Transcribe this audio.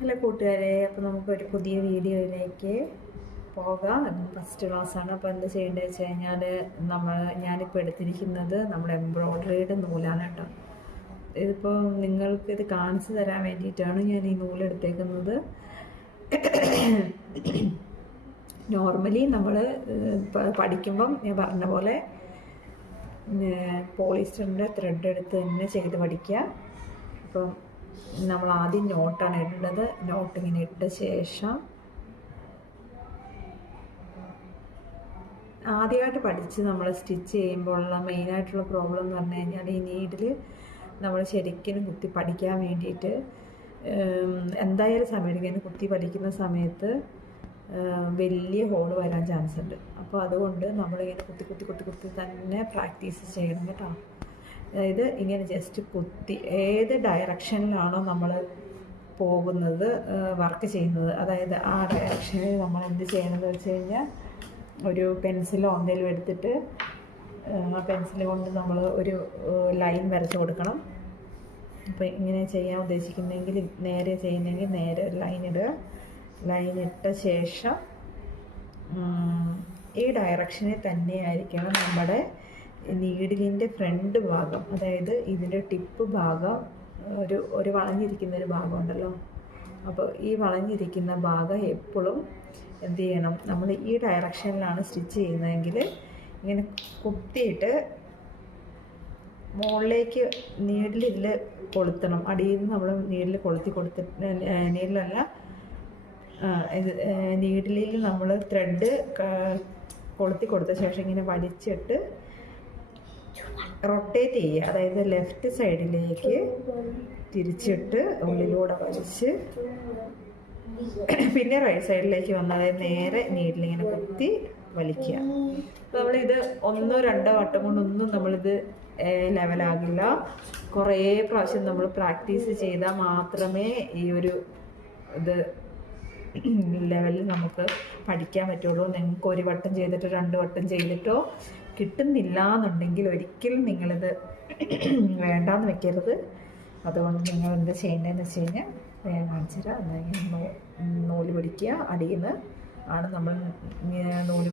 Hello കൂട്ടുകാരെ, അപ്പോൾ നമുക്കൊരു പുതിയ വീഡിയോയിലേക്ക് പോകാം. ഫസ്റ്റ് ക്ലാസ്സാണ്. അപ്പോൾ എന്താ ചെയ്യേണ്ടത് വെച്ച് കഴിഞ്ഞാൽ ഞാനിപ്പോൾ എടുത്തിരിക്കുന്നത് നമ്മുടെ എംബ്രോയ്ഡറിയുടെ നൂലാണ് കേട്ടോ. ഇതിപ്പോൾ നിങ്ങൾക്ക് ഇത് കാണിച്ചു തരാൻ വേണ്ടിയിട്ടാണ് ഞാൻ ഈ നൂലെടുത്തേക്കുന്നത്. നോർമലി നമ്മൾ പഠിക്കുമ്പം ഞാൻ പറഞ്ഞ പോലെ പോളിസ്റ്ററിൻ്റെ ത്രെഡ് എടുത്ത് തന്നെ ചെയ്ത് പഠിക്കുക. അപ്പം നമ്മൾ ആദ്യം നോട്ടാണ് ഇടേണ്ടത്. നോട്ട് ഇങ്ങനെ ഇട്ട ശേഷം ആദ്യമായിട്ട് പഠിച്ച് നമ്മൾ സ്റ്റിച്ച് ചെയ്യുമ്പോഴുള്ള മെയിനായിട്ടുള്ള പ്രോബ്ലം എന്ന് പറഞ്ഞു കഴിഞ്ഞാൽ ഈ നീഡിൽ നമ്മൾ ശരിക്കും കുത്തി പഠിക്കാൻ വേണ്ടിയിട്ട് എന്തായാലും സമയം കുത്തി പഠിക്കുന്ന സമയത്ത് വലിയ ഹോൾ വരാൻ ചാൻസ് ഉണ്ട്. അപ്പോൾ അതുകൊണ്ട് നമ്മളിങ്ങനെ കുത്തി കുത്തി കുത്തി കുത്തി തന്നെ പ്രാക്ടീസ് ചെയ്യണം കേട്ടോ. അതായത് ഇങ്ങനെ ജസ്റ്റ് കുത്തി ഏത് ഡയറക്ഷനിലാണോ നമ്മൾ പോകുന്നത് വർക്ക് ചെയ്യുന്നത്, അതായത് ആ ഡയറക്ഷനിൽ നമ്മൾ എന്ത് ചെയ്യണമെന്ന് വെച്ച് കഴിഞ്ഞാൽ ഒരു പെൻസിലോ എന്തെങ്കിലും എടുത്തിട്ട് ആ പെൻസിൽ കൊണ്ട് നമ്മൾ ഒരു ലൈൻ വരച്ച് കൊടുക്കണം. അപ്പോൾ ഇങ്ങനെ ചെയ്യാൻ ഉദ്ദേശിക്കുന്നെങ്കിൽ നേരെ ചെയ്യുന്നെങ്കിൽ നേരെ ലൈൻ ഇടുക. ലൈൻ ഇട്ട ശേഷം ഈ ഡയറക്ഷനിൽ തന്നെയായിരിക്കണം നമ്മുടെ നീഡിലിൻ്റെ ഫ്രണ്ട് ഭാഗം, അതായത് ഇതിൻ്റെ ടിപ്പ് ഭാഗം ഒരു വളഞ്ഞിരിക്കുന്നൊരു ഭാഗമുണ്ടല്ലോ. അപ്പോൾ ഈ വളഞ്ഞിരിക്കുന്ന ഭാഗം എപ്പോഴും എന്ത് ചെയ്യണം, നമ്മൾ ഈ ഡയറക്ഷനിലാണ് സ്റ്റിച്ച് ചെയ്യുന്നതെങ്കിൽ ഇങ്ങനെ കുത്തിയിട്ട് മുകളിലേക്ക് നീഡിലിൽ കൊളുത്തണം. അടിയിൽ നിന്ന് നമ്മൾ നീഡിൽ നീഡിലല്ല നീഡിലിൽ നമ്മൾ ത്രെഡ് കൊളുത്തി കൊടുത്ത ശേഷം ഇങ്ങനെ വലിച്ചിട്ട് റൊട്ടേറ്റ് ചെയ്യുക. അതായത് ലെഫ്റ്റ് സൈഡിലേക്ക് തിരിച്ചിട്ട് ഉള്ളിലൂടെ വലിച്ച് പിന്നെ റൈറ്റ് സൈഡിലേക്ക് വന്ന് അതായത് നേരെ നീഡിലിങ്ങനെ കുത്തി വലിക്കുക. അപ്പോൾ നമ്മളിത് 1-2 വട്ടം കൊണ്ടൊന്നും നമ്മളിത് ലെവലാകില്ല. കുറേ പ്രാവശ്യം നമ്മൾ പ്രാക്ടീസ് ചെയ്താൽ മാത്രമേ ഈ ഒരു ഇത് ലെവലിൽ നമുക്ക് പഠിക്കാൻ പറ്റുള്ളൂ. നിങ്ങൾക്ക് 1 വട്ടം ചെയ്തിട്ടോ 2 വട്ടം ചെയ്തിട്ടോ കിട്ടുന്നില്ല എന്നുണ്ടെങ്കിൽ ഒരിക്കലും നിങ്ങളിത് വേണ്ടാന്ന് വെക്കരുത്. അതുകൊണ്ട് നിങ്ങൾ എന്ത് ചെയ്യേണ്ടതെന്ന് വെച്ച് കഴിഞ്ഞാൽ വേഗം കാണിച്ചു തരാം. എന്നാൽ നൂല് പിടിക്കുക. അടിയിൽ നിന്ന് ആണ് നമ്മൾ നൂല്